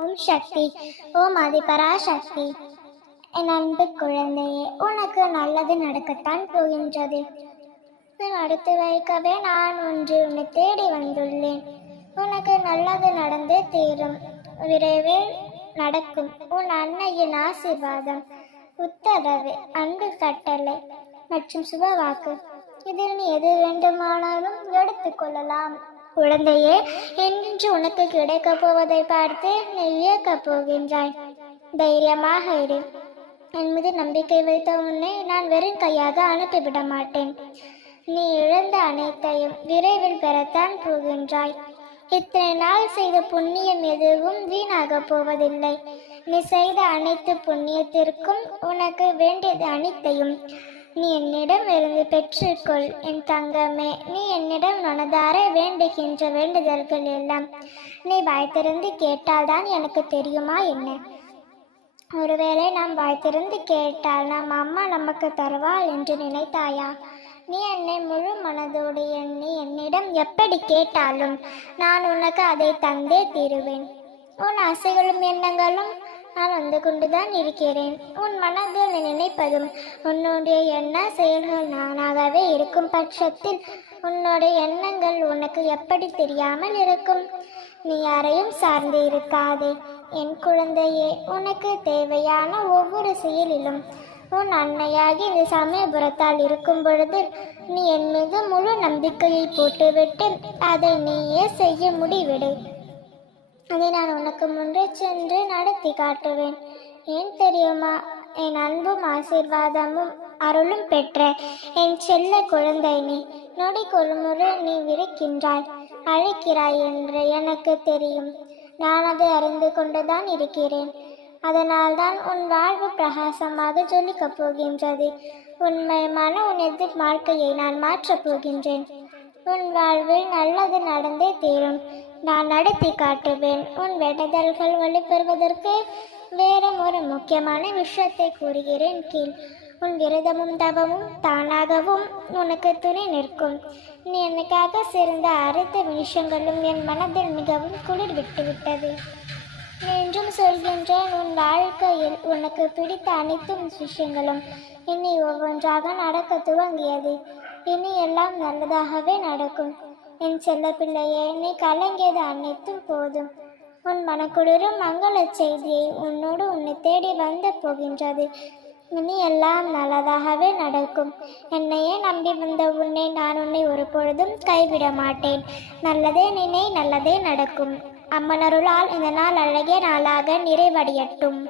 ஓம் சக்தி. ஓம் ஆதிபராசக்தி. என் அன்பு குழந்தையே, உனக்கு நல்லது நடக்கத்தான் போகின்றது. அடுத்து வைக்கவே நான் ஒன்று உன்னை தேடி வந்துள்ளேன். உனக்கு நல்லது நடந்தே தீரும், விரைவில் நடக்கும். உன் அன்னையின் ஆசீர்வாதம், உத்தரவு, அன்பு கட்டளை மற்றும் சுபவாக்கு, இதில் நீ எது வேண்டுமானாலும் எடுத்துக்கொள்ளலாம். குழந்தையே, என்று உனக்கு கிடைக்கப் போவதை பார்த்து நீ வியக்கப் போகின்றாய். தைரியமாக இரு. என் மீது நம்பிக்கை வைத்த உன்னை நான் வெறும் கையாக அனுப்பிவிட மாட்டேன். நீ இழந்த அனைத்தையும் விரைவில் பெறத்தான் போகின்றாய். இத்தனை நாள் செய்த புண்ணியம் எதுவும் வீணாக போவதில்லை. நீ செய்த அனைத்து புண்ணியத்திற்கும் உனக்கு வேண்டியது அனைத்தையும் நீ என்னிடம் இருந்து பெற்றுக்கொள். என் தங்கமே, நீ என்னிடம் மனதார வேண்டுகின்ற வேண்டுதல்கள் எல்லாம் நீ வாய்த்திருந்து கேட்டால்தான் எனக்கு தெரியுமா என்ன? ஒருவேளை நாம் வாய்த்திருந்து கேட்டால் நம் அம்மா நமக்கு தருவாள் என்று நினைத்தாயா? நீ என்னை முழு மனதோடு எண்ணி என்னிடம் எப்படி கேட்டாலும் நான் உனக்கு அதை தந்தே தீருவேன். உன் ஆசைகளும் எண்ணங்களும் நான் வந்து கொண்டுதான் இருக்கிறேன். உன் மனதில் நினைப்பதும் உன்னுடைய எண்ண செயல்கள் நானாகவே இருக்கும் பட்சத்தில் உன்னுடைய எண்ணங்கள் உனக்கு எப்படி தெரியாமல் இருக்கும்? நீ யாரையும் சார்ந்து இருக்காதே என் குழந்தையே. உனக்கு தேவையான ஒவ்வொரு செயலிலும் உன் அன்னையாகி இந்த சமயபுரத்தால் இருக்கும் பொழுது நீ என் மீது முழு நம்பிக்கையை போட்டுவிட்டு அதை நீயே செய்ய முடிவிடு. அதை நான் உனக்கு முன்னே சென்று நடத்தி காட்டுவேன். ஏன் தெரியுமா? என் அன்பும் ஆசீர்வாதமும் அருளும் பெற்ற என் செல்ல குழந்தை நீ. நொடிக்கு ஒரு முறை நீ விரிக்கின்றாய், அழைக்கிறாய் என்று எனக்கு தெரியும். நான் அதை அறிந்து கொண்டுதான் இருக்கிறேன். அதனால்தான் உன் வாழ்வு பிரகாசமாக ஜொலிக்கப் போகின்றது. உண்மையான உன் எதிர் வாழ்க்கையை நான் மாற்றப் போகின்றேன். உன் வாழ்வில் நல்லது நடந்தே தீரும். நான் நடத்தி காட்டுவேன். உன் வேண்டுதல்கள் வழிபெறுவதற்கு வேற ஒரு முக்கியமான விஷயத்தை கூறுகிறேன் கேள். உன் விரதமும் தவமும் தானாகவும் உனக்கு துணை நிற்கும். நீ எனக்காக சேர்ந்த அனைத்து விஷயங்களும் என் மனதில் மிகவும் குளிர் விட்டுவிட்டது. என்றும் சொல்கின்றேன், உன் வாழ்க்கையில் உனக்கு பிடித்த அனைத்து விஷயங்களும் இனி ஒவ்வொன்றாக நடக்க துவங்கியது. இனி எல்லாம் நல்லதாகவே நடக்கும். என் செல்ல பிள்ளையே, நீ கலங்கியது அனைத்தும் போதும். உன் மனக்குளிரும் மங்கள செய்தியை உன்னோடு உன்னை தேடி வந்து போகின்றது. இனி எல்லாம் நல்லதாகவே நடக்கும். என்னையே நம்பி வந்த உன்னை நான் உன்னை ஒரு பொழுதும் கைவிட மாட்டேன். நல்லதே நினை, நல்லதே நடக்கும். அம்மனருளால் இந்த நாள் அழகிய நாளாக நிறைவடையட்டும்.